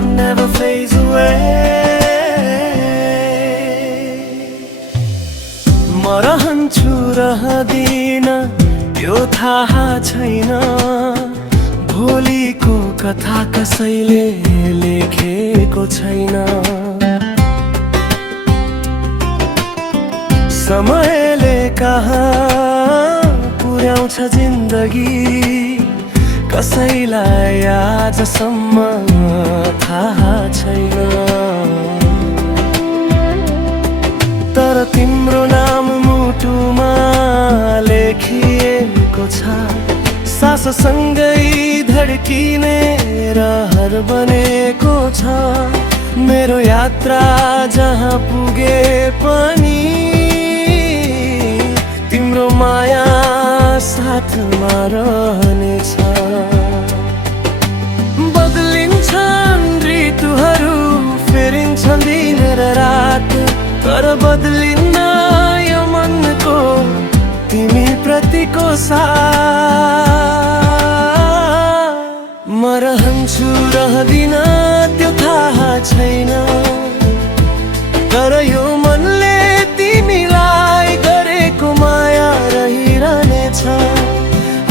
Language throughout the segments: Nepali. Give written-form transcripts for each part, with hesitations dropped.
love never fades away. म रहन्छु रहदिन यो थाहा छैन, भोलिको कथा कसैले लेखेको छैन। समयले कहाँ पुर्याउँछ जिन्दगी, कसैलाई आजसम्म थाहा छैन। तर तिम्रो नाम मुटुमा लेखिएको छ, साससँगै धड्किने रहर बनेको छ। मेरो यात्रा जहाँ पुगे पनि तिम्रो माया साथमा रहनेछ। बदलिन्छन् ऋतुहरू, फेरिन्छन् दिन र रात, तर बदलिन्न यो मनको तिमी प्रतिको साथ। म रहन्छु रहदिन त्यो थाहा छैन, तर यो मनले तिमीलाई गरेको माया रहिरहनेछ।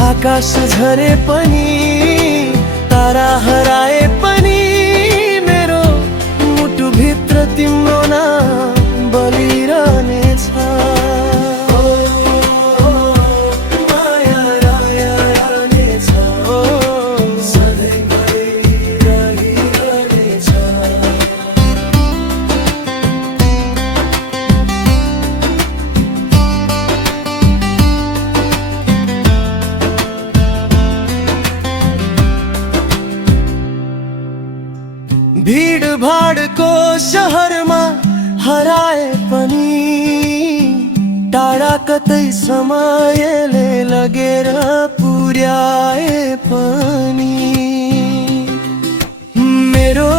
आकाश झरे पनि तारा हराए पनि मेरो मुटुभित्र तिम्रो नाम बलिरहनेछ। माया रहिरहनेछ, सधैँभरि रहिरहनेछ। भिडभाडको सहरमा हराए पनि, टाढा कतै समयले लगेर पुर्याए पनि, मेरो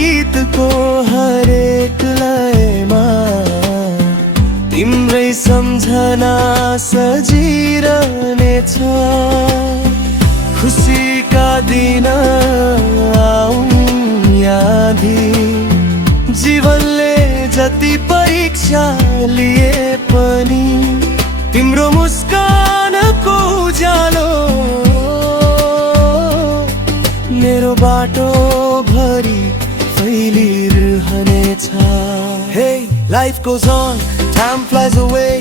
गीतको हरेक लयमा तिम्रै सम्झना सजिरहनेछ। खुसीका दिन आउन् यादी, जीवनले जति परीक्षा लिए पनि तिम्रो मुस्कानको उज्यालो मेरो बाटो भरि फैलिरहनेछ। Hey, life goes on, time flies away,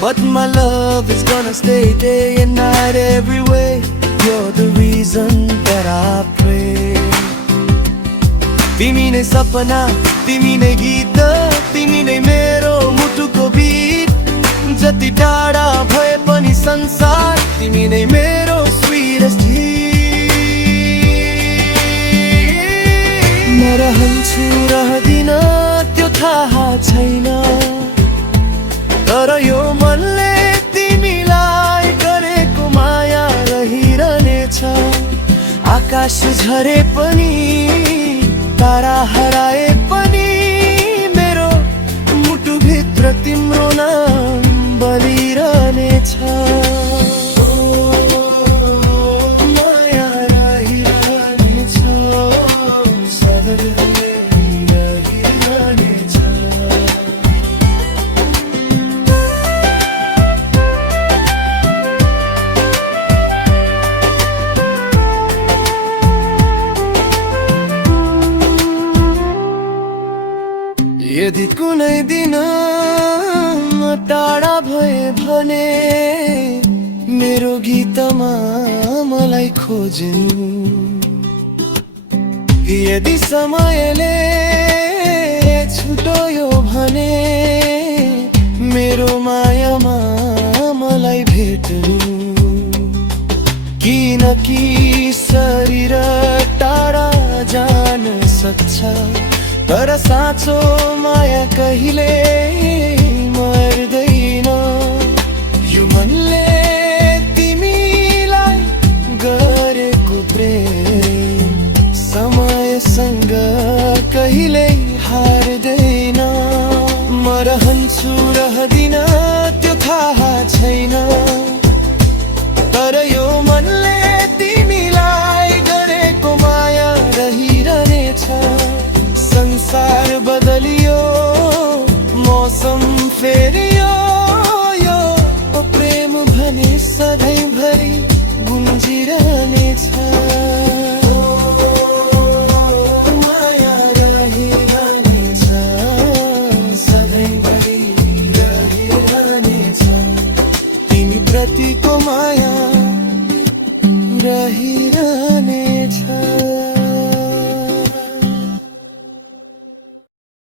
but my love is gonna stay day and night every way. You're the reason that I pray. तिमी नै सपना, तिमी नै गीत, तिमी नै मेरो मुटुको बीट। जति टाढा भए पनि संसार, तिमी नै मेरो स्वीटेस्ट हिट। म रहन्छु रहदिन त्यो थाहा छैन, तर यो मनले तिमीलाई गरेको माया रहिरहनेछ। आकाश झरे पनि तारा हराए पनि मेरो मुटुभित्र तिम्रो नाम बलिरहनेछ। माया रहिरहनेछ, सधैँ रहिरहनेछ। यदि कुनै दिन म टाढा भए भने मेरो गीतमा मलाई खोज्नु। यदि समयले छुट्यो भने मेरो मायामा मलाई भेट्नु। किनकि शरीर टाढा जान सक्छ, तर साँचो माया कहिले मर्दैन। यो मनले तिमीलाई गरेको प्रेम समयसँग कहिले हार्दैन। म रहन्छु रहदिन त्यो थाहा छैन, तर यो मनले तिमीलाई गरेको माया रहिरहने माया